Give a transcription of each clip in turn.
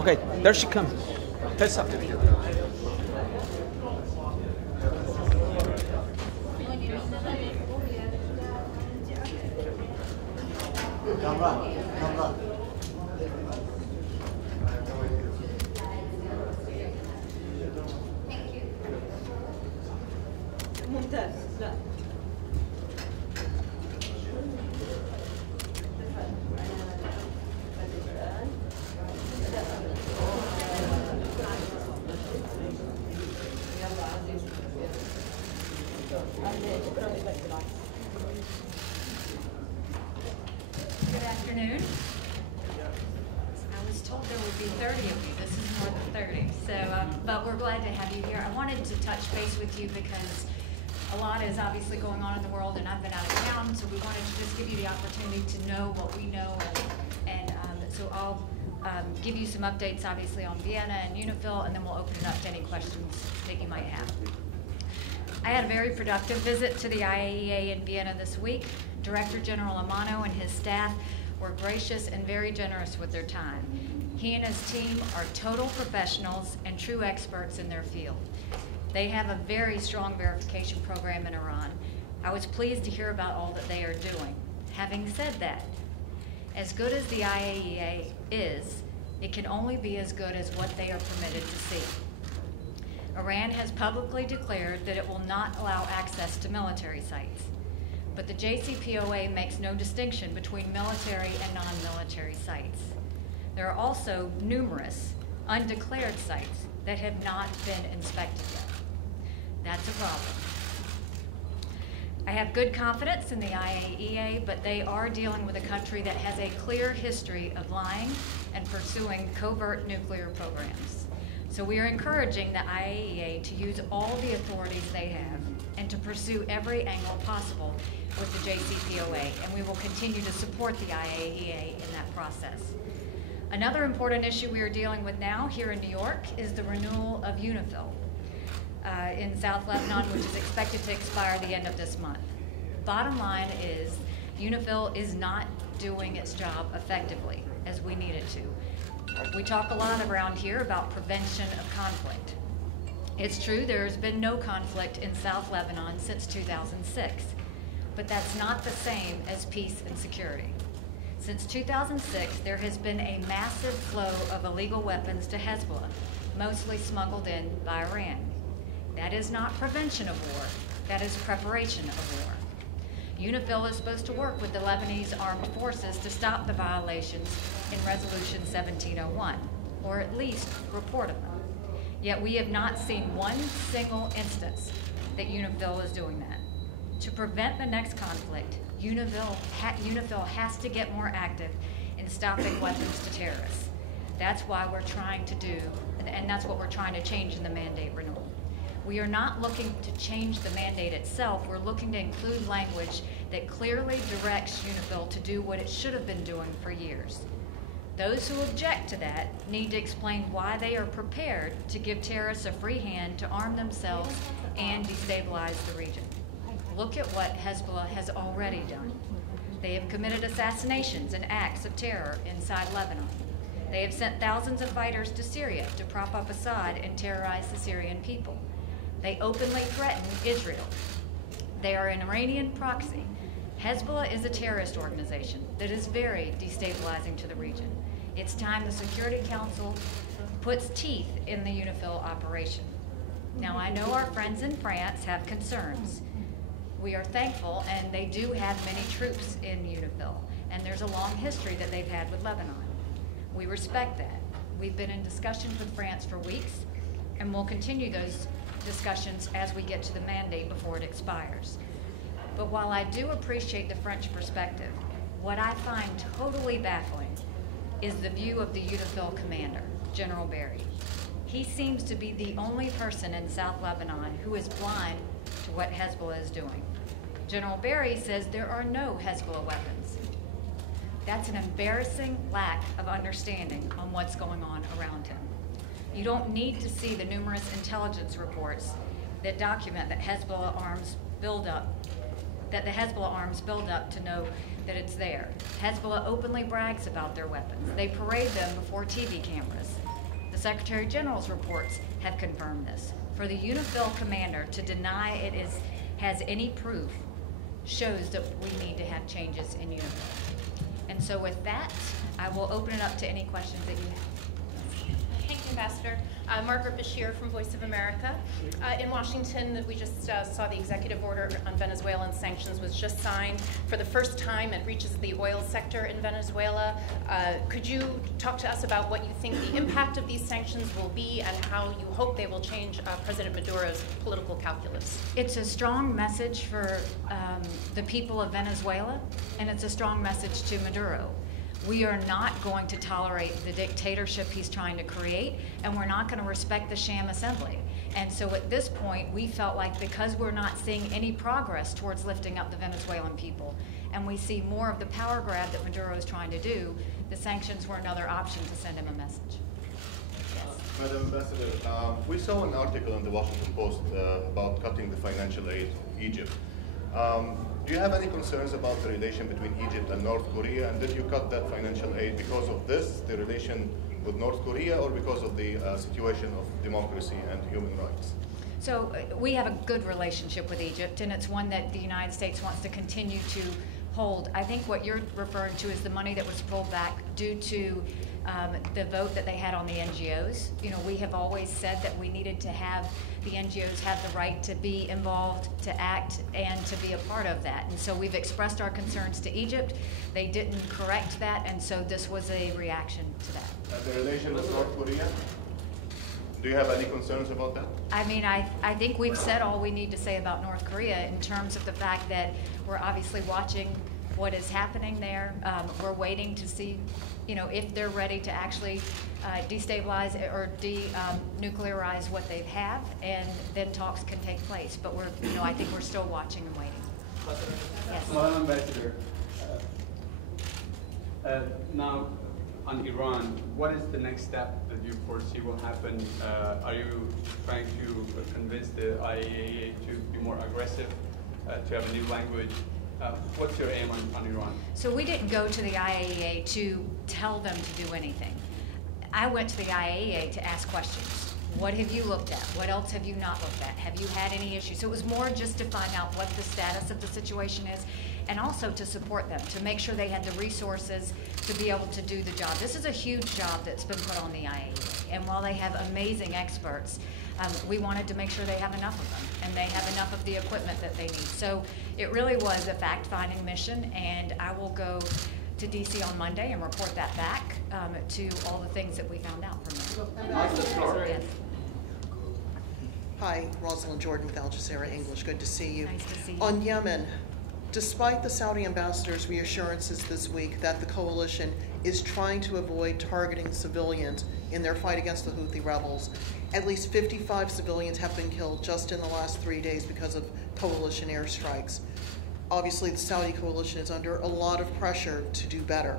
Okay, there she comes. Tessa. ممتاز. لا Good afternoon. I was told there would be 30 of you. This is more than 30. So, but we're glad to have you here. I wanted to touch base with you because a lot is obviously going on in the world, and I've been out of town, so we wanted to just give you the opportunity to know what we know, and so I'll give you some updates, obviously, on Vienna and UNIFIL, and then we'll open it up to any questions that you might have. I had a very productive visit to the IAEA in Vienna this week. Director General Amano and his staff were gracious and very generous with their time. He and his team are total professionals and true experts in their field. They have a very strong verification program in Iran. I was pleased to hear about all that they are doing. Having said that, as good as the IAEA is, it can only be as good as what they are permitted to see. Iran has publicly declared that it will not allow access to military sites. But the JCPOA makes no distinction between military and non-military sites. There are also numerous undeclared sites that have not been inspected yet. That's a problem. I have good confidence in the IAEA, but they are dealing with a country that has a clear history of lying and pursuing covert nuclear programs. So we are encouraging the IAEA to use all the authorities they have and to pursue every angle possible with the JCPOA, and we will continue to support the IAEA in that process. Another important issue we are dealing with now here in New York is the renewal of UNIFIL in South Lebanon, which is expected to expire the end of this month. Bottom line is, UNIFIL is not doing its job effectively as we need it to. We talk a lot around here about prevention of conflict. It's true there has been no conflict in South Lebanon since 2006, but that's not the same as peace and security. Since 2006, there has been a massive flow of illegal weapons to Hezbollah, mostly smuggled in by Iran. That is not prevention of war, that is preparation of war. UNIFIL is supposed to work with the Lebanese armed forces to stop the violations in Resolution 1701, or at least report of them. Yet we have not seen one single instance that UNIFIL is doing that. To prevent the next conflict, UNIFIL has to get more active in stopping weapons to terrorists. That's why we're trying to do, and that's what we're trying to change in the mandate renewal. We are not looking to change the mandate itself. We're looking to include language that clearly directs UNIFIL to do what it should have been doing for years. Those who object to that need to explain why they are prepared to give terrorists a free hand to arm themselves and destabilize the region. Look at what Hezbollah has already done. They have committed assassinations and acts of terror inside Lebanon. They have sent thousands of fighters to Syria to prop up Assad and terrorize the Syrian people. They openly threaten Israel. They are an Iranian proxy. Hezbollah is a terrorist organization that is very destabilizing to the region. It's time the Security Council puts teeth in the UNIFIL operation. Now, I know our friends in France have concerns. We are thankful, and they do have many troops in UNIFIL, and there's a long history that they've had with Lebanon. We respect that. We've been in discussions with France for weeks, and we'll continue those discussions as we get to the mandate before it expires. But while I do appreciate the French perspective, what I find totally baffling is the view of the UNIFIL commander, General Barry. He seems to be the only person in South Lebanon who is blind to what Hezbollah is doing. General Barry says there are no Hezbollah weapons. That's an embarrassing lack of understanding on what's going on around him. You don't need to see the numerous intelligence reports that document that Hezbollah arms build up, that the Hezbollah arms build up to know that it's there. Hezbollah openly brags about their weapons. They parade them before TV cameras. Secretary General's reports have confirmed this. For the UNIFIL commander to deny has any proof shows that we need to have changes in UNIFIL. And so with that, I will open it up to any questions that you have. Thank you, Ambassador. Margaret Bashir from Voice of America. In Washington, we just saw the executive order on Venezuelan sanctions was just signed. For the first time, it reaches the oil sector in Venezuela. Could you talk to us about what you think the impact of these sanctions will be and how you hope they will change President Maduro's political calculus? It's a strong message for the people of Venezuela, and it's a strong message to Maduro. We are not going to tolerate the dictatorship he's trying to create, and we're not going to respect the sham assembly. And so at this point, we felt like because we're not seeing any progress towards lifting up the Venezuelan people, and we see more of the power grab that Maduro is trying to do, the sanctions were another option to send him a message. Madam Ambassador, we saw an article in the Washington Post about cutting the financial aid to Egypt. Do you have any concerns about the relation between Egypt and North Korea? And did you cut that financial aid because of this, the relation with North Korea, or because of the situation of democracy and human rights? So we have a good relationship with Egypt, and it's one that the United States wants to continue to hold. I think what you're referring to is the money that was pulled back due to the vote that they had on the NGOs. You know, we have always said that we needed to have the NGOs have the right to be involved, to act, and to be a part of that. And so we've expressed our concerns to Egypt. They didn't correct that, and so this was a reaction to that. And the relation with North Korea? Do you have any concerns about that? I mean, I think we've said all we need to say about North Korea in terms of the fact that we're obviously watching what is happening there. We're waiting to see, you know, if they're ready to actually destabilize or denuclearize what they have, and then talks can take place. But we're, you know, I think we're still watching and waiting. Yes. Madam Ambassador, now on Iran, what is the next step that you foresee will happen? Are you trying to convince the IAEA to be more aggressive, to have a new language? What's your aim on Iran? So we didn't go to the IAEA to tell them to do anything. I went to the IAEA to ask questions. What have you looked at? What else have you not looked at? Have you had any issues? So it was more just to find out what the status of the situation is, and also to support them, to make sure they had the resources to be able to do the job. This is a huge job that's been put on the IAEA, and while they have amazing experts, we wanted to make sure they have enough of them, and they have enough of the equipment that they need. So it really was a fact-finding mission, and I will go to DC on Monday and report that back to all the things that we found out from them. Yes. Hi, Rosalind Jordan with Al Jazeera English. Good to see you. Nice to see you. On Yemen, despite the Saudi ambassador's reassurances this week that the coalition is trying to avoid targeting civilians in their fight against the Houthi rebels, at least 55 civilians have been killed just in the last 3 days because of coalition airstrikes. Obviously, the Saudi coalition is under a lot of pressure to do better.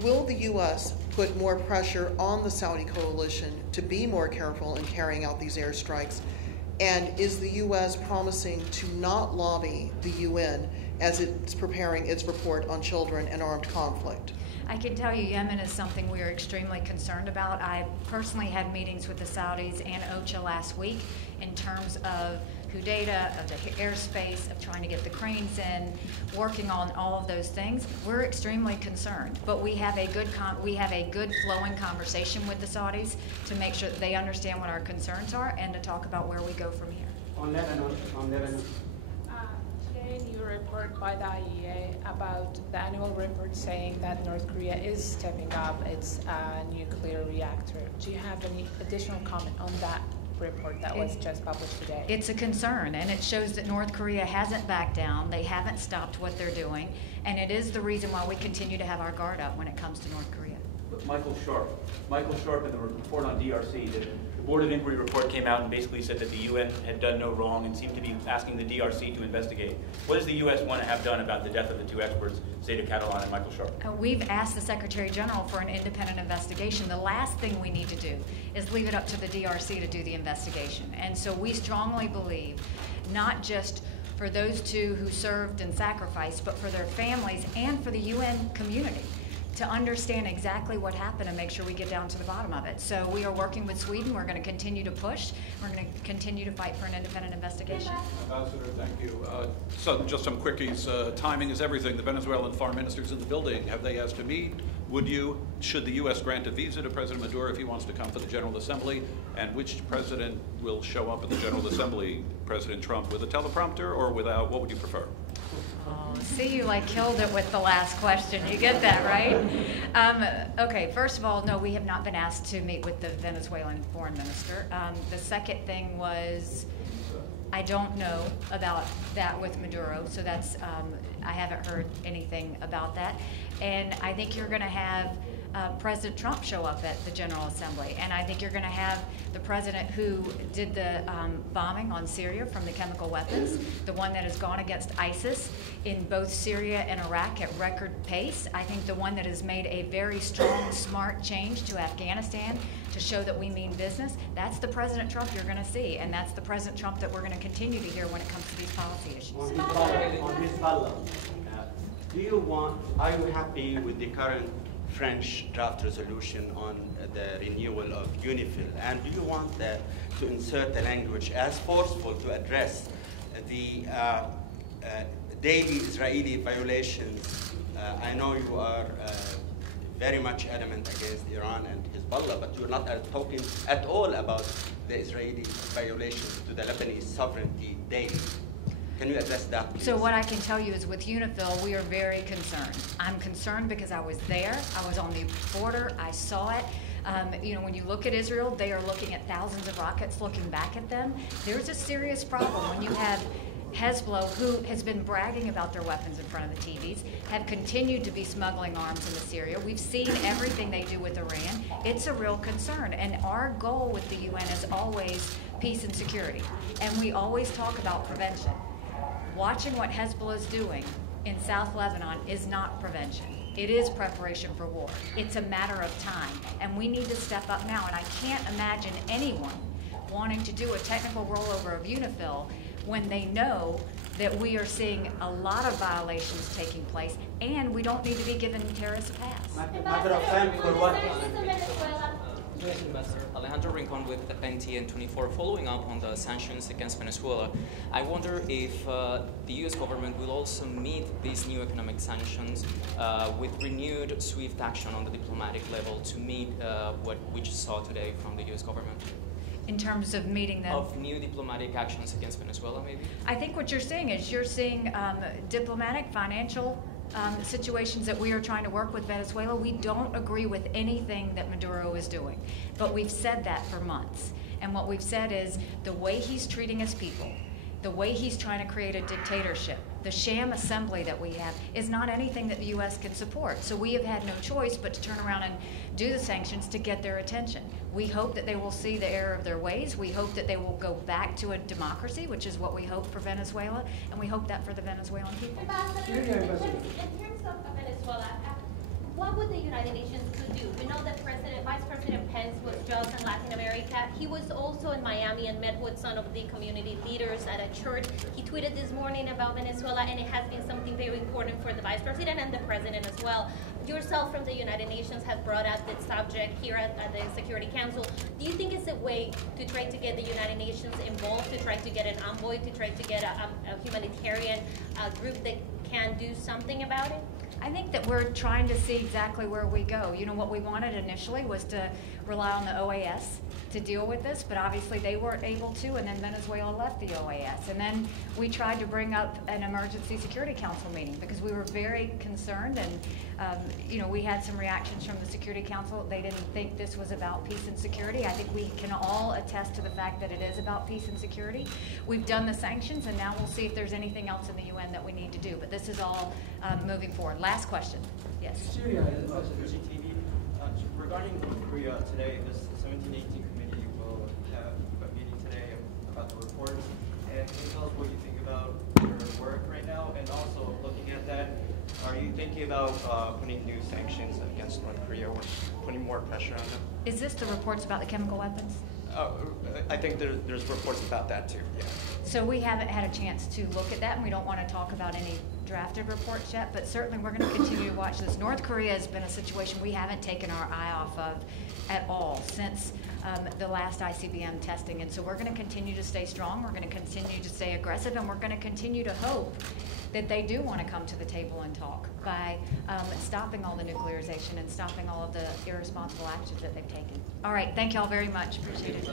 Will the U.S. put more pressure on the Saudi coalition to be more careful in carrying out these airstrikes? And is the U.S. promising to not lobby the UN as it's preparing its report on children and armed conflict? I can tell you Yemen is something we are extremely concerned about. I personally had meetings with the Saudis and OCHA last week in terms of Hudaydah, of the airspace, of trying to get the cranes in, working on all of those things. We're extremely concerned, but we have a good flowing conversation with the Saudis to make sure that they understand what our concerns are and to talk about where we go from here. On Lebanon. Today, new report by the IAEA about the annual report saying that North Korea is stepping up its nuclear reactor. Do you have any additional comment on that report that was just published today? It's a concern, and it shows that North Korea hasn't backed down. They haven't stopped what they're doing, and it is the reason why we continue to have our guard up when it comes to North Korea. Michael Sharp in the report on DRC, the Board of Inquiry report came out and basically said that the UN had done no wrong and seemed to be asking the DRC to investigate. What does the US want to have done about the death of the two experts, Zeta Catalan and Michael Sharp? We've asked the Secretary General for an independent investigation. The last thing we need to do is leave it up to the DRC to do the investigation. And so we strongly believe, not just for those two who served and sacrificed, but for their families and for the UN community, to understand exactly what happened and make sure we get down to the bottom of it. So we are working with Sweden. We're going to continue to push. We're going to continue to fight for an independent investigation. Ambassador, thank you. Just some quickies. Timing is everything. The Venezuelan foreign minister's in the building. Have they asked to meet? Would you? Should the U.S. grant a visa to President Maduro if he wants to come for the General Assembly? And which president will show up at the General Assembly? President Trump with a teleprompter or without? What would you prefer? Oh, see, you like killed it with the last question. You get that, right? Okay, first of all, no, we have not been asked to meet with the Venezuelan foreign minister. The second thing was, I don't know about that with Maduro, so that's, I haven't heard anything about that. And I think you're going to have President Trump show up at the General Assembly. And I think you're going to have the president who did the bombing on Syria from the chemical weapons, the one that has gone against ISIS in both Syria and Iraq at record pace. I think the one that has made a very strong, smart change to Afghanistan to show that we mean business. That's the President Trump you're going to see, and that's the President Trump that we're going to continue to hear when it comes to these policy issues. On Hezbollah, are you happy with the current French draft resolution on the renewal of UNIFIL? And do you want to insert the language as forceful to address the daily Israeli violations? I know you are very much adamant against Iran and Hezbollah, but you're not talking at all about the Israeli violations to the Lebanese sovereignty daily. Can you address that, please? So what I can tell you is with UNIFIL, we are very concerned. I'm concerned because I was there. I was on the border. I saw it. You know, when you look at Israel, they are looking at thousands of rockets looking back at them. There's a serious problem when you have Hezbollah, who has been bragging about their weapons in front of the TVs, have continued to be smuggling arms into Syria. We've seen everything they do with Iran. It's a real concern. And our goal with the UN is always peace and security. And we always talk about prevention. Watching what Hezbollah is doing in South Lebanon is not prevention. It is preparation for war. It's a matter of time. And we need to step up now. And I can't imagine anyone wanting to do a technical rollover of UNIFIL when they know that we are seeing a lot of violations taking place and we don't need to be giving terrorists a pass. Matter of time for what? U.S. Ambassador Alejandro Rincon with Penti and 24. Following up on the sanctions against Venezuela, I wonder if the U.S. government will also meet these new economic sanctions with renewed swift action on the diplomatic level to meet what we just saw today from the U.S. government. In terms of meeting them? Of new diplomatic actions against Venezuela, maybe? I think what you're seeing is you're seeing diplomatic, financial situations that we are trying to work with Venezuela. We don't agree with anything that Maduro is doing, but we've said that for months. And what we've said is the way he's treating his people, the way he's trying to create a dictatorship, the sham assembly that we have is not anything that the U.S. can support. So we have had no choice but to turn around and do the sanctions to get their attention. We hope that they will see the error of their ways. We hope that they will go back to a democracy, which is what we hope for Venezuela, and we hope that for the Venezuelan people. Ambassador, in terms of Venezuela, what would the United Nations do? We know that Vice President Pence was just in Latin America. He was also in Miami and met with some of the community leaders at a church. He tweeted this morning about Venezuela, and it has been something very important for the Vice President and the President as well. Yourself from the United Nations have brought up this subject here at the Security Council. Do you think it's a way to try to get the United Nations involved, to try to get an envoy, to try to get a humanitarian group that can do something about it? I think that we're trying to see exactly where we go. You know, what we wanted initially was to rely on the OAS to deal with this, but obviously they weren't able to, and then Venezuela left the OAS. And then we tried to bring up an emergency security council meeting because we were very concerned, and you know, we had some reactions from the Security Council. They didn't think this was about peace and security. I think we can all attest to the fact that it is about peace and security. We've done the sanctions, and now we'll see if there's anything else in the UN that we need to do. But this is all moving forward. Last question. Yes. Syria is TV. Regarding North Korea today, this 1718 committee will have a meeting today about the reports. And can you tell us what you think about your work right now? And also, looking at that, are you thinking about putting new sanctions against North Korea or putting more pressure on them? Is this the reports about the chemical weapons? I think there's reports about that too, yeah. So we haven't had a chance to look at that, and we don't want to talk about any drafted reports yet, but certainly we're going to continue to watch this. North Korea has been a situation we haven't taken our eye off of at all since the last ICBM testing, and so we're going to continue to stay strong, we're going to continue to stay aggressive, and we're going to continue to hope that they do want to come to the table and talk by stopping all the nuclearization and stopping all of the irresponsible actions that they've taken. All right, thank you all very much. Appreciate it.